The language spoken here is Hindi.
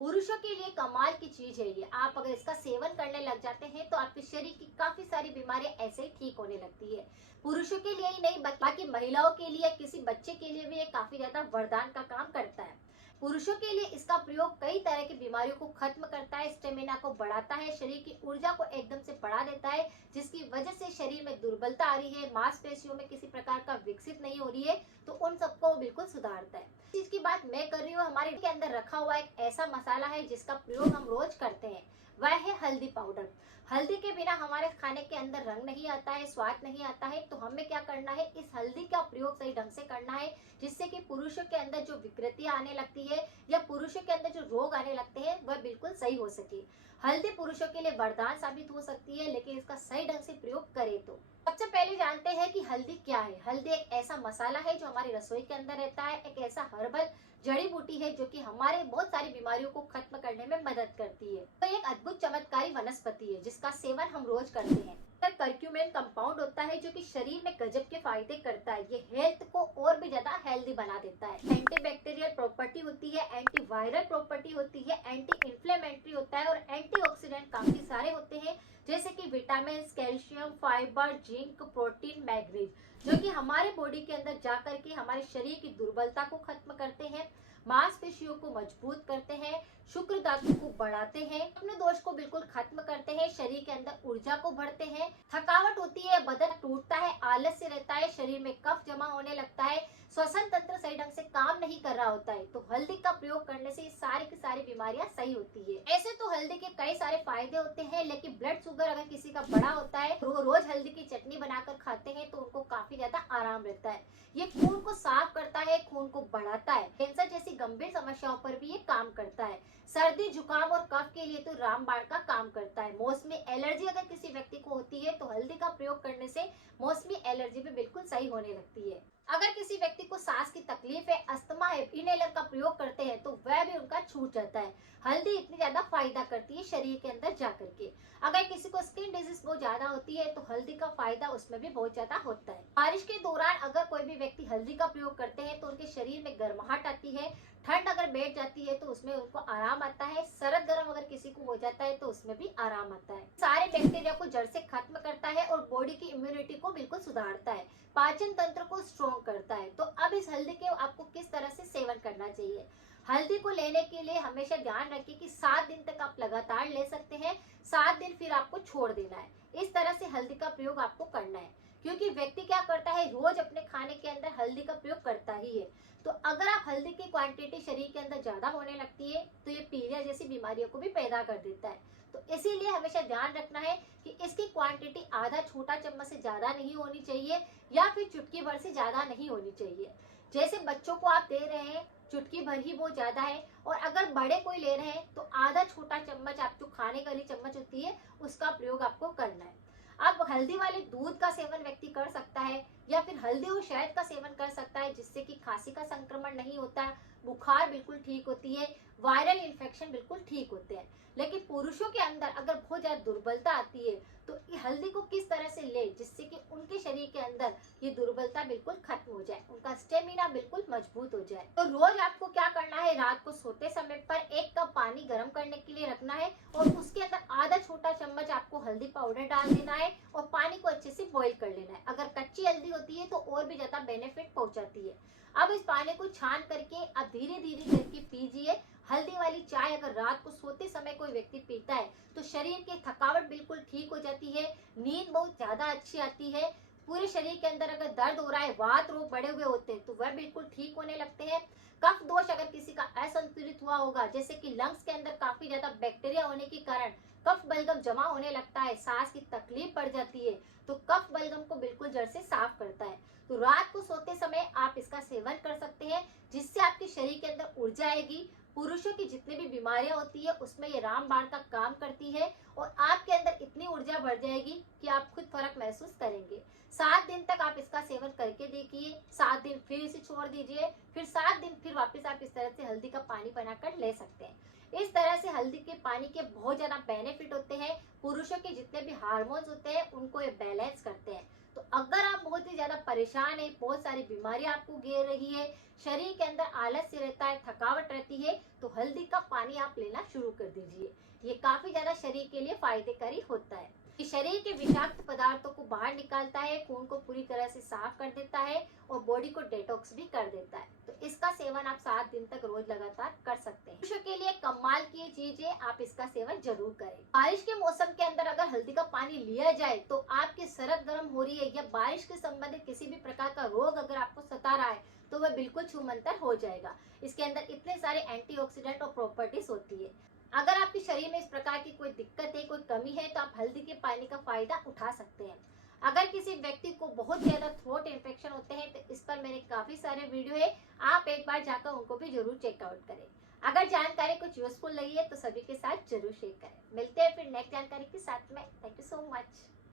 पुरुषों के लिए कमाल की चीज है ये। आप अगर इसका सेवन करने लग जाते हैं तो आपके शरीर की काफी सारी बीमारियां ऐसे ही ठीक होने लगती है। पुरुषों के लिए ही नहीं बाकी महिलाओं के लिए, किसी बच्चे के लिए भी ये काफी ज्यादा वरदान का काम करता है। पुरुषों के लिए इसका प्रयोग कई तरह की बीमारियों को खत्म करता है, स्टेमिना को बढ़ाता है, शरीर की ऊर्जा को एकदम से बढ़ा देता है, जिसकी वजह से शरीर में दुर्बलता आ रही है, मांसपेशियों में किसी प्रकार का विकसित नहीं हो रही है, तो उन सबको बिल्कुल सुधारता है। चीज की बात मैं कर रही हूँ, हमारे के अंदर रखा हुआ एक ऐसा मसाला है जिसका प्रयोग हम रोज करते हैं, वह है हल्दी पाउडर। हल्दी के बिना हमारे खाने के अंदर रंग नहीं आता है, स्वाद नहीं आता है, तो हमें क्या करना है, इस हल्दी का प्रयोग सही ढंग से करना है, जिससे कि पुरुषों के अंदर जो विकृतियां आने लगती है या पुरुषों के अंदर जो रोग आने लगते हैं वह बिल्कुल सही हो सके। हल्दी पुरुषों के लिए वरदान साबित हो सकती है, लेकिन इसका सही ढंग से प्रयोग करें तो। सबसे पहले जानते हैं कि हल्दी क्या है। हल्दी एक ऐसा मसाला है जो हमारी रसोई के अंदर रहता है, एक ऐसा हर्बल जड़ी बूटी है जो कि हमारे बहुत सारी बीमारियों को खत्म करने में मदद करती है। तो एक अद्भुत चमत्कारी वनस्पति है जिसका सेवन हम रोज करते हैं। करक्यूमिन कंपाउंड होता है जो कि शरीर में गजब के फायदे करता है। ये हेल्थ को और भी ज्यादा हेल्दी बना देता है। एंटीबैक्टीरियल प्रॉपर्टी होती है, एंटीवायरल प्रॉपर्टी होती है, एंटी इंफ्लेमेटरी होता है और एंटीऑक्सीडेंट काफी सारे होते हैं, जैसे कि vitamin, calcium, fibre, zinc, protein, manganese, जो कि हमारे बॉडी के अंदर जाकर के हमारे शरीर की दुर्बलता को खत्म करते हैं, मांसपेशियों को मजबूत करते हैं, शुक्र धातु को बढ़ाते हैं, अपने दोष को बिल्कुल खत्म करते हैं, शरीर के अंदर ऊर्जा को भरते हैं, थकावट होती है, बदन टूटता है, आलस्य रहता है, शरीर में कफ जमा होने लगता है, श्वसन तंत्र सही ढंग से काम नहीं कर रहा होता है, तो हल्दी का प्रयोग करने से सारी की सारी बीमारियां सही होती है। ऐसे तो हल्दी के कई सारे फायदे होते हैं, लेकिन ब्लड शुगर अगर किसी का बड़ा होता है, रोज हल्दी की चटनी बनाकर खाते हैं तो उनको काफी ज्यादा आराम रहता है। ये खून को साफ करता है, खून को बढ़ाता है, कैंसर जैसी गंभीर समस्याओं पर भी ये काम करता है। सर्दी, जुकाम और कफ के लिए तो रामबाण का काम करता है। मौसमी एलर्जी अगर किसी व्यक्ति को होती है तो हल्दी का प्रयोग करने से मौसमी एलर्जी भी बिल्कुल सही होने लगती है। अगर किसी व्यक्ति को सांस की तकलीफ है, अस्थमा है, इनहेलर का प्रयोग करते हैं तो वह भी उनका छूट जाता है। हल्दी इतनी ज्यादा फायदा करती है शरीर के अंदर जाकर के। अगर किसी को स्किन डिजीज बहुत ज्यादा होती है तो हल्दी का फायदा उसमें भी बहुत ज्यादा होता है। बारिश के दौरान अगर कोई भी व्यक्ति हल्दी का प्रयोग करते हैं तो उनके शरीर में गर्माहट आती है, ठंड अगर बैठ जाती है तो उसमें उनको आराम आता है, सरद गर्म अगर किसी को हो जाता है तो उसमें भी आराम आता है, सारे बैक्टीरिया को जड़ से खत्म करता है और बॉडी की इम्यूनिटी को बिल्कुल सुधारता है, पाचन तंत्र को स्ट्रॉन्ग करता है। तो अब इस हल्दी के आपको किस तरह से सेवन करना चाहिए। हल्दी को लेने के लिए हमेशा ध्यान रखिए कि 7 दिन तक आप लगातार ले सकते हैं, 7 दिन फिर आपको छोड़ देना है। इस तरह से हल्दी का प्रयोग आपको करना है, क्योंकि व्यक्ति क्या करता है, रोज अपने खाने के अंदर हल्दी का प्रयोग करता ही है। तो अगर आप हल्दी की क्वांटिटी शरीर के अंदर ज्यादा होने लगती है तो ये पीलिया जैसी बीमारियों को भी पैदा कर देता है। तो इसीलिए हमेशा ध्यान रखना है कि इसकी क्वांटिटी आधा छोटा चम्मच से ज्यादा नहीं होनी चाहिए या फिर चुटकी भर से ज्यादा नहीं होनी चाहिए। जैसे बच्चों को आप दे रहे हैं, चुटकी भर ही वो ज्यादा है, और अगर बड़े कोई ले रहे हैं तो आधा छोटा चम्मच, आप जो खाने वाली चम्मच होती है उसका प्रयोग आपको करना है। अब हल्दी वाले दूध का सेवन व्यक्ति कर सकता है या फिर हल्दी और शहद का सेवन कर सकता है, जिससे कि खांसी का संक्रमण नहीं होता, बुखार बिल्कुल ठीक होती है, वायरल इन्फेक्शन बिल्कुल ठीक होते हैं। लेकिन पुरुषों के अंदर अगर बहुत ज्यादा दुर्बलता आती है तो ये हल्दी को किस तरह से ले जिससे कि उनके शरीर के अंदर ये दुर्बलता बिल्कुल खत्म हो जाए, उनका स्टेमिना बिल्कुल मजबूत हो जाए। तो रोज आपको क्या करना है, रात को सोते समय पर 1 कप पानी गर्म करने के लिए रखना है और उसके अंदर आधा छोटा चम्मच आपको हल्दी पाउडर डाल देना है और पानी को अच्छे से बॉईल कर लेना है। अगर कच्ची हल्दी होती है तो और भी ज्यादा बेनिफिट पहुंचाती है। अब इस पानी को छान करके आप धीरे धीरे करके पीजिए। हल्दी वाली चाय अगर रात को सोते समय कोई व्यक्ति पीता है तो शरीर की थकावट बिल्कुल ठीक हो जाती है, नींद बहुत ज्यादा अच्छी आती है, पूरे शरीर के अंदर अगर दर्द हो रहा है, वात रोग बढ़े हुए होते हैं तो वह बिल्कुल ठीक होने लगते हैं। कफ दोष अगर किसी का असंतुलित हुआ होगा, जैसे कि लंग्स के अंदर काफी ज्यादा बैक्टीरिया होने के कारण कफ बलगम जमा होने लगता है, सांस की तकलीफ बढ़ जाती है, तो कफ बलगम को बिल्कुल जड़ से साफ करता है। तो रात को सोते समय आप इसका सेवन कर सकते हैं, जिससे आपके शरीर के अंदर ऊर्जा आएगी। पुरुषों की जितनी भी बीमारियां होती है उसमें ये रामबाण का काम करती है और आपके अंदर इतनी ऊर्जा बढ़ जाएगी कि आप खुद फर्क महसूस करेंगे। 7 दिन तक आप इसका सेवन करके देखिए, 7 दिन फिर इसे छोड़ दीजिए, फिर 7 दिन फिर वापस आप इस तरह से हल्दी का पानी बनाकर ले सकते हैं। इस तरह से हल्दी के पानी के बहुत ज्यादा बेनिफिट होते हैं। पुरुषों के जितने भी हार्मोन्स होते हैं उनको ये बैलेंस करते हैं। तो अगर आप बहुत ही ज्यादा परेशान है, बहुत सारी बीमारियां आपको घेर रही है, शरीर के अंदर आलस्य रहता है, थकावट रहती है, तो हल्दी का पानी आप लेना शुरू कर दीजिए। ये काफी ज्यादा शरीर के लिए फायदेकारी होता है। ये शरीर के विषाक्त पदार्थों को बाहर निकालता है, खून को पूरी तरह से साफ कर देता है और बॉडी को डिटॉक्स भी कर देता है। तो इसका सेवन आप 7 दिन तक रोज लगातार कर सकते हैं। पुरुषों के लिए कमाल की चीज है, आप इसका सेवन जरूर करें। बारिश के मौसम के अंदर अगर हल्दी का पानी लिया जाए तो आपकी सरद गर्म हो रही है या बारिश के संबंधित किसी भी प्रकार का रोग अगर आपको सता रहा है तो वह बिल्कुल छूमंतर हो जाएगा। इसके अंदर इतने सारे एंटीऑक्सीडेंट और प्रॉपर्टीज होती है। अगर आपके शरीर में इस प्रकार की कोई दिक्कत है, कोई कमी है, तो आप हल्दी के पानी का फायदा उठा सकते हैं। अगर किसी व्यक्ति को बहुत ज्यादा थ्रोट इन्फेक्शन होते हैं तो इस पर मेरे काफी सारे वीडियो है, आप एक बार जाकर उनको भी जरूर चेकआउट करें। अगर जानकारी कुछ यूजफुल लगी है तो सभी के साथ जरूर शेयर करें। मिलते हैं फिर नेक्स्ट जानकारी के साथ में। Thank you so much.